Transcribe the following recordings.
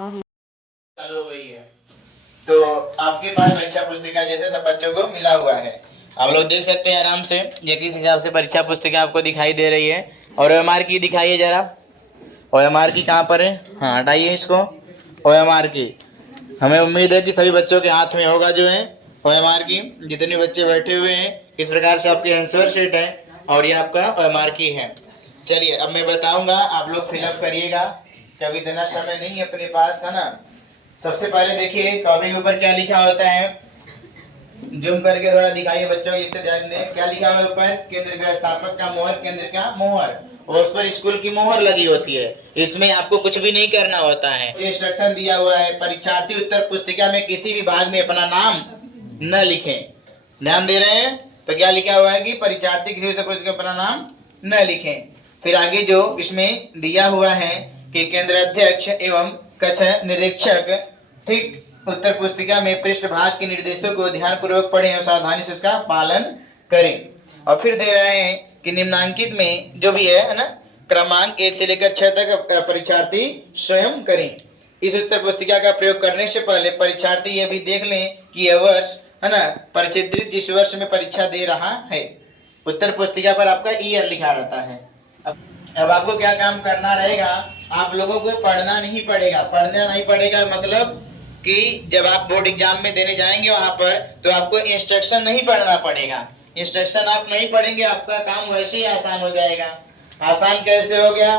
चालू हो गई है। तो आपके पास परीक्षा पुस्तिका जैसे सब बच्चों को मिला हुआ है। आप लोग देख सकते हैं आराम से ये किस हिसाब से परीक्षा पुस्तिका आपको दिखाई दे रही है। और OMR की दिखाइए जरा। OMR की कहाँ पर है? हाँ, हटाइए इसको। OMR की हमें उम्मीद है कि सभी बच्चों के हाथ में होगा जो है OMR की। जितने बच्चे बैठे हुए हैं इस प्रकार से आपकी आंसर शीट है और ये आपका OMR की है। चलिए अब मैं बताऊंगा, आप लोग फिलअप करिएगा क्योंकि इतना समय नहीं है अपने पास, है ना। सबसे पहले देखिए कॉपी के ऊपर क्या लिखा होता है, जूम करके थोड़ा दिखाइए बच्चों को, इससे ध्यान दें। क्या लिखा हुआ है ऊपर? केंद्र व्यवस्थापक का मोहर, केंद्र का मोहर, और उस पर स्कूल की मोहर लगी होती है। इसमें आपको कुछ भी नहीं करना होता है। इंस्ट्रक्शन दिया हुआ है, परीक्षार्थी उत्तर पुस्तिका में किसी भी भाग में अपना नाम न लिखें। ध्यान दे रहे हैं? तो क्या लिखा हुआ है कि परीक्षार्थी किसी उत्तर पुस्तिका में अपना नाम न लिखें। फिर आगे जो इसमें दिया हुआ है कि केंद्र अध्यक्ष एवं कक्ष निरीक्षक ठीक उत्तर पुस्तिका में पृष्ठ भाग के निर्देशों को ध्यान पूर्वक पढ़ें और सावधानी से उसका पालन करें। और फिर दे रहे हैं कि निम्नांकित में जो भी है ना, क्रमांक 1 से लेकर 6 तक परीक्षार्थी स्वयं करें। इस उत्तर पुस्तिका का प्रयोग करने से पहले परीक्षार्थी ये भी देख लें कि यह वर्ष है ना, परिचित जिस वर्ष में परीक्षा दे रहा है। उत्तर पुस्तिका पर आपका ईयर लिखा रहता है। अब आपको क्या काम करना रहेगा, आप लोगों को पढ़ना नहीं पड़ेगा। पढ़ना नहीं पड़ेगा मतलब कि जब आप बोर्ड एग्जाम में देने जाएंगे वहां पर तो आपको इंस्ट्रक्शन नहीं पढ़ना पड़ेगा। इंस्ट्रक्शन आप नहीं पढ़ेंगे, आपका काम वैसे ही आसान हो जाएगा। आसान कैसे हो गया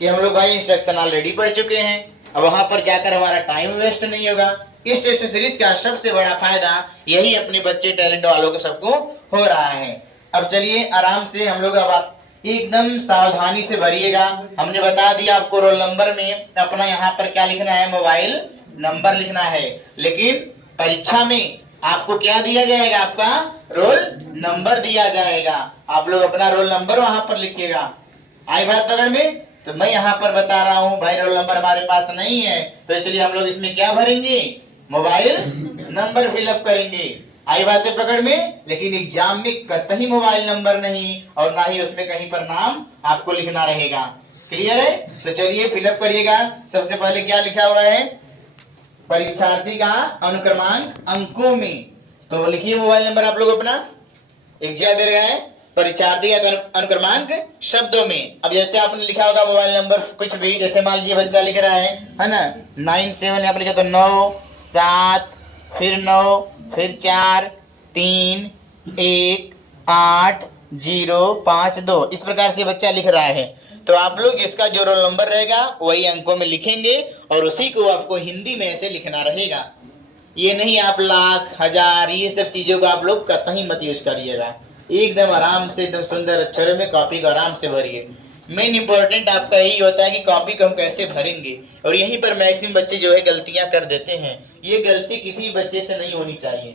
कि हम लोग भाई इंस्ट्रक्शन ऑलरेडी पढ़ चुके हैं, अब वहां पर जाकर हमारा टाइम वेस्ट नहीं होगा। इस टेस्ट सीरीज का सबसे बड़ा फायदा यही अपने बच्चे टैलेंट वालों को सबको हो रहा है। अब चलिए आराम से हम लोग अब एकदम सावधानी से भरिएगा। हमने बता दिया आपको रोल नंबर में अपना यहाँ पर क्या लिखना है, मोबाइल नंबर लिखना है। लेकिन परीक्षा में आपको क्या दिया जाएगा, आपका रोल नंबर दिया जाएगा। आप लोग अपना रोल नंबर वहां पर लिखिएगा। आई बात पकड़ में? तो मैं यहाँ पर बता रहा हूँ भाई रोल नंबर हमारे पास नहीं है, तो इसलिए हम लोग इसमें क्या भरेंगे, मोबाइल नंबर फिलअप करेंगे। आई बातें पकड़ में? लेकिन एग्जाम में कतई मोबाइल नंबर नहीं और ना ही उसमें कहीं पर नाम आपको लिखना रहेगा। क्लियर है? तो चलिए फिलअप करिएगा। सबसे पहले क्या लिखा हुआ है, परीक्षार्थी का अनुक्रमांक अंकों में। तो लिखिए मोबाइल नंबर आप लोग अपना। एक ज्यादा दे रहा है परीक्षार्थी का अनुक्रमांक शब्दों में। अब जैसे आपने लिखा होगा मोबाइल नंबर कुछ भी, जैसे मान लीजिए बच्चा लिख रहा है ना 97, यहाँ पर लिखा तो 9 7 फिर 9 फिर 4 3 1 8 0 5 2, इस प्रकार से बच्चा लिख रहा है। तो आप लोग इसका जो रोल नंबर रहेगा वही अंकों में लिखेंगे और उसी को आपको हिंदी में ऐसे लिखना रहेगा। ये नहीं आप लाख हजार ये सब चीजों को आप लोग कतई मत यूज करिएगा। एकदम आराम से एकदम सुंदर अक्षरों में कॉपी को आराम से भरिए। मेन इंपॉर्टेंट आपका यही होता है कि कॉपी को हम कैसे भरेंगे, और यहीं पर मैक्सिमम बच्चे जो है गलतियां कर देते हैं। ये गलती किसी बच्चे से नहीं होनी चाहिए।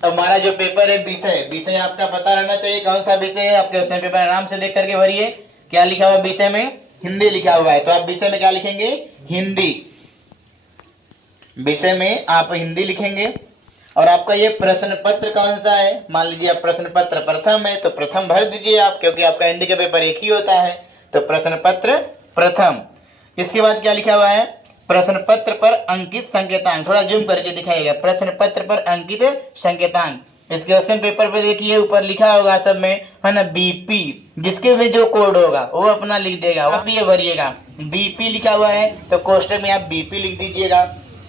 हमारा जो पेपर है विषय आपका पता रहना चाहिए कौन सा विषय है। आप क्वेश्चन पेपर आराम से देख करके भरिए। क्या लिखा हुआ विषय में, हिंदी लिखा हुआ है, तो आप विषय में क्या लिखेंगे, हिंदी। विषय में आप हिंदी लिखेंगे। और आपका ये प्रश्न पत्र कौन सा है, मान लीजिए आप प्रश्न पत्र प्रथम है तो प्रथम भर दीजिए आप, क्योंकि आपका हिंदी का पेपर एक ही होता है। तो प्रश्न पत्र प्रथम। इसके बाद क्या लिखा हुआ है, प्रश्न पत्र पर अंकित संकेतांक। थोड़ा जूम करके दिखाइएगा, प्रश्न पत्र पर अंकित संकेतांक। इस क्वेश्चन पेपर पे देखिए ऊपर लिखा होगा सब में, है ना, बीपी। जिसके में जो कोड होगा वो अपना लिख देगा, आप ये भरिएगा। बीपी लिखा हुआ है तो कोष्टक में आप बीपी लिख दीजिएगा,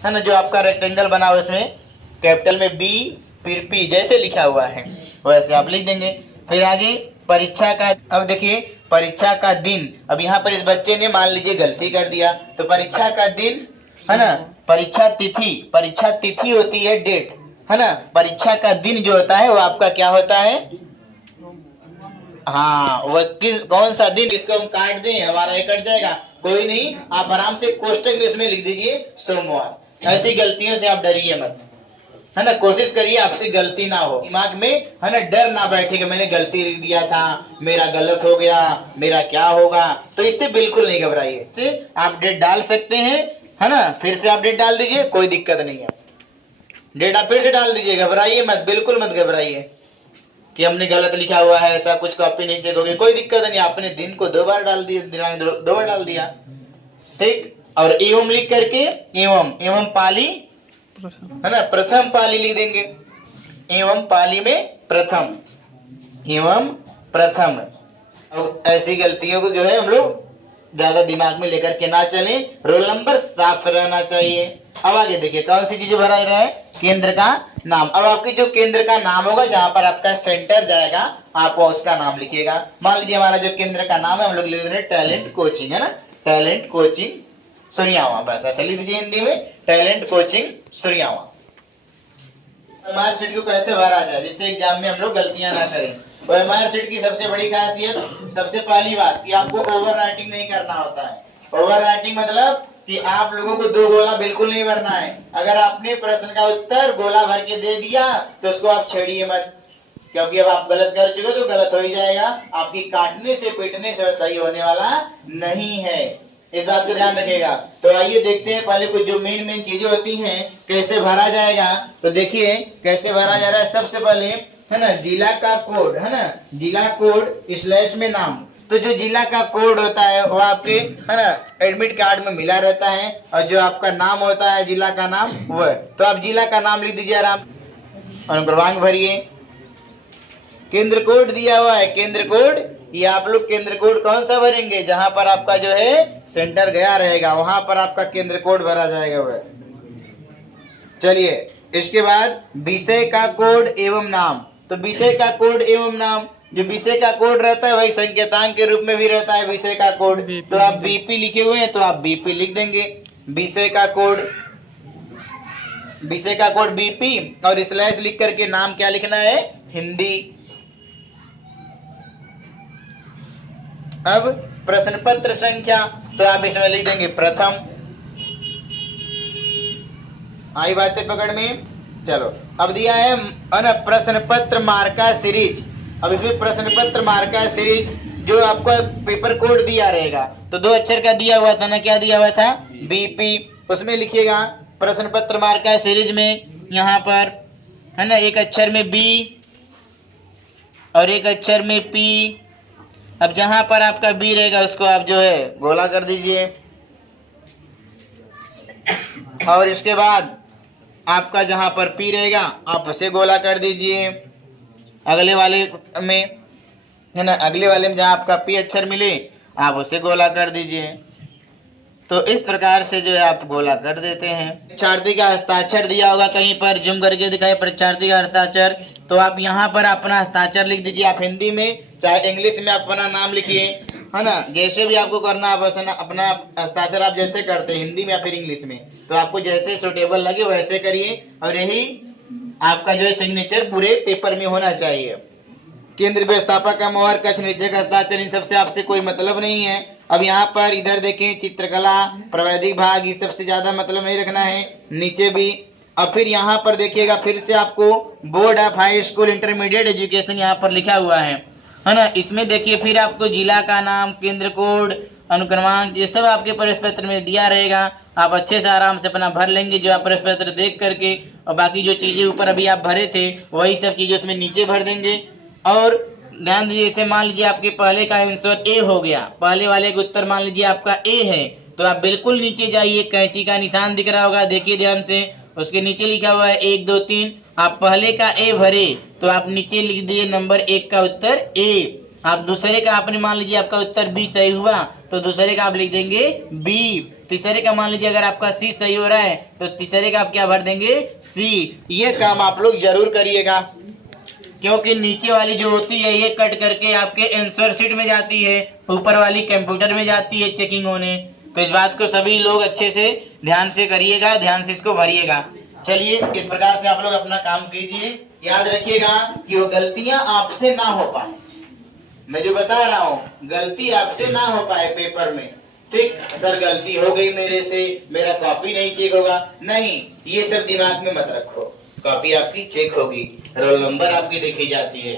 है ना। जो आपका रेक्टेंगल बना हुआ उसमें कैपिटल में बी फिर पी जैसे लिखा हुआ है वैसे आप लिख देंगे। फिर आगे परीक्षा का, अब देखिए परीक्षा का दिन। अब यहाँ पर इस बच्चे ने मान लीजिए गलती कर दिया, तो परीक्षा का दिन, है ना, परीक्षा तिथि होती है डेट, है ना। परीक्षा का दिन जो होता है वो आपका क्या होता है, हाँ वो कौन सा दिन, इसको हम काट दें हमारा ये कट जाएगा, कोई नहीं, आप आराम से कोष्टक में उसमें लिख दीजिए सोमवार। ऐसी गलतियों से आप डरिए मत, है ना। कोशिश करिए आपसे गलती ना हो, दिमाग में, है ना, डर ना बैठेगा मैंने गलती लिख दिया था, मेरा गलत हो गया, मेरा क्या होगा। तो इससे बिल्कुल नहीं घबराइए। इससे आप डेट डाल सकते हैं, है ना, फिर से आप डेट डाल दीजिए, कोई दिक्कत नहीं है। डेट आप फिर से डाल दीजिए, घबराइए मत, बिल्कुल मत घबराइए कि हमने गलत लिखा हुआ है, ऐसा कुछ कॉपी नहीं चेक होगी, कोई दिक्कत नहीं। आपने दिन को 2 बार डाल दिया, दिनांक 2 बार डाल दिया, ठीक। और एवं लिख करके एवं पाली है ना, प्रथम पाली लिख देंगे। एवं पाली में प्रथम, एवं प्रथम। और ऐसी गलतियों को जो है हम लोग ज्यादा दिमाग में लेकर के ना चलें, रोल नंबर साफ रहना चाहिए। अब आगे देखिए कौन सी चीजें भरा रहा है, केंद्र का नाम। अब आपके जो केंद्र का नाम होगा, जहां पर आपका सेंटर जाएगा, आप उसका नाम लिखिएगा। मान लीजिए हमारा जो केंद्र का नाम है, हम लोग लिख रहे हैं टैलेंट कोचिंग, है ना, टैलेंट कोचिंग सुरियावा। बस ऐसा लिख दीजिए हिंदी में, talent coaching Suriyawan. OMR sheet को कैसे भरा जाए जिससे एग्जाम में हम लोग गलतियां ना करें। ओएमआर शीट की सबसे बड़ी खासियत, सबसे पहली बात कि आपको ओवर राइटिंग नहीं करना होता है। ओवर राइटिंग मतलब कि आप लोगों को दो गोला बिल्कुल नहीं भरना है। अगर आपने प्रश्न का उत्तर गोला भर के दे दिया तो उसको आप छेड़िए मत, क्योंकि अब आप गलत कर चुके तो गलत हो ही जाएगा। आपकी काटने से पीटने से सही होने वाला नहीं है, इस बात को ध्यान रखिएगा। तो आइए देखते हैं पहले कुछ जो मेन चीजें होती हैं कैसे भरा जाएगा। तो देखिए कैसे भरा जा रहा है। सबसे पहले है ना जिला का कोड, है ना, जिला कोड स्लैश में नाम। तो जो जिला का कोड होता है वो आपके है ना एडमिट कार्ड में मिला रहता है, और जो आपका नाम होता है जिला का नाम वह, तो आप जिला का नाम लिख दीजिए आराम। अनुक्रमांक भरिए। केंद्र कोड दिया हुआ है, केंद्र कोड, ये आप लोग केंद्र कोड कौन सा भरेंगे, जहां पर आपका जो है सेंटर गया रहेगा वहां पर आपका केंद्र कोड भरा जाएगा वह। चलिए इसके बाद विषय का कोड एवं नाम। तो विषय का कोड एवं नाम, जो विषय का कोड रहता है वही संकेतांक के रूप में भी रहता है विषय का कोड। तो आप बीपी लिखे हुए हैं तो आप बीपी लिख देंगे। विषय का कोड, विषय का कोड बीपी, और स्लैश लिख करके नाम क्या लिखना है, हिंदी। अब प्रश्न पत्र संख्या, तो आप इसमें लिख देंगे प्रथम। आई बातें पकड़ में। चलो अब दिया है ना प्रश्न पत्र मार्का सीरीज। अब इसमें प्रश्न पत्र मार्का सीरीज जो आपका पेपर कोड दिया रहेगा, तो 2 अक्षर का दिया हुआ था ना, क्या दिया हुआ था, बीपी। उसमें लिखिएगा प्रश्न पत्र मार्का सीरीज में, यहाँ पर है ना 1 अक्षर में बी और 1 अक्षर में पी। अब जहां पर आपका बी रहेगा उसको आप जो है गोला कर दीजिए, और इसके बाद आपका जहां पर पी रहेगा आप उसे गोला कर दीजिए। अगले वाले में है ना, अगले वाले में जहां आपका पी अक्षर मिले आप उसे गोला कर दीजिए। तो इस प्रकार से जो है आप गोला कर देते हैं। परीक्षार्थी का हस्ताक्षर दिया होगा कहीं पर, जूम करके दिखाए परीक्षार्थी का हस्ताक्षर। तो आप यहाँ पर अपना हस्ताक्षर लिख दीजिए, आप हिंदी में चाहे इंग्लिश में अपना नाम लिखिए, है ना, जैसे भी आपको करना आप अपना हस्ताक्षर आप जैसे करते हैं हिंदी में या फिर इंग्लिश में, तो आपको जैसे सूटेबल लगे वैसे करिए, और यही आपका जो है सिग्नेचर पूरे पेपर में होना चाहिए। केंद्र व्यवस्थापक का मोहर, कक्ष निरीक्षक हस्ताक्षर, इन सबसे आपसे कोई मतलब नहीं है। अब यहाँ पर इधर देखें चित्रकला, प्रावैधिक भाग, इस सबसे ज्यादा मतलब नहीं रखना है, नीचे भी। और फिर यहाँ पर देखिएगा फिर से आपको board of high school intermediate education यहाँ पर लिखा हुआ है ना। इसमें देखिए फिर आपको जिला का नाम, केंद्र कोड, अनुक्रमांक, ये सब आपके प्रवेश पत्र में दिया रहेगा। आप अच्छे से आराम से अपना भर लेंगे जो आप प्रवेश पत्र देख करके, और बाकी जो चीजें ऊपर अभी आप भरे थे वही सब चीजें उसमें नीचे भर देंगे। और ध्यान दीजिए, जैसे मान लीजिए आपके पहले का आंसर ए हो गया, पहले वाले का उत्तर मान लीजिए आपका ए है, तो आप बिल्कुल नीचे जाइए, कैंची का निशान दिख रहा होगा, देखिए ध्यान से, उसके नीचे लिखा हुआ है 1 2 3। आप पहले का ए भरे तो आप नीचे लिख दिए नंबर 1 का उत्तर ए। आप दूसरे का, आपने मान लीजिए आपका उत्तर बी सही हुआ तो दूसरे का आप लिख देंगे बी। तीसरे का मान लीजिए अगर आपका सी सही हो रहा है तो तीसरे का आप क्या भर देंगे, सी। ये काम आप लोग जरूर करिएगा, क्योंकि नीचे वाली जो होती है ये कट करके आपके आंसर शीट में जाती है, ऊपर वाली कंप्यूटर में जाती है चेकिंग होने। तो इस बात को सभी लोग अच्छे से ध्यान से करिएगा, ध्यान से इसको भरिएगा। चलिए इस प्रकार से आप लोग अपना काम कीजिए। याद रखिएगा कि वो गलतियां आपसे ना हो पाए, मैं जो बता रहा हूँ गलती आपसे ना हो पाए पेपर में। ठीक, सर गलती हो गई मेरे से, मेरा कॉपी नहीं चेक होगा, नहीं, ये सब दिमाग में मत रखो। कॉपी आपकी चेक होगी, रोल नंबर आपकी देखी जाती है।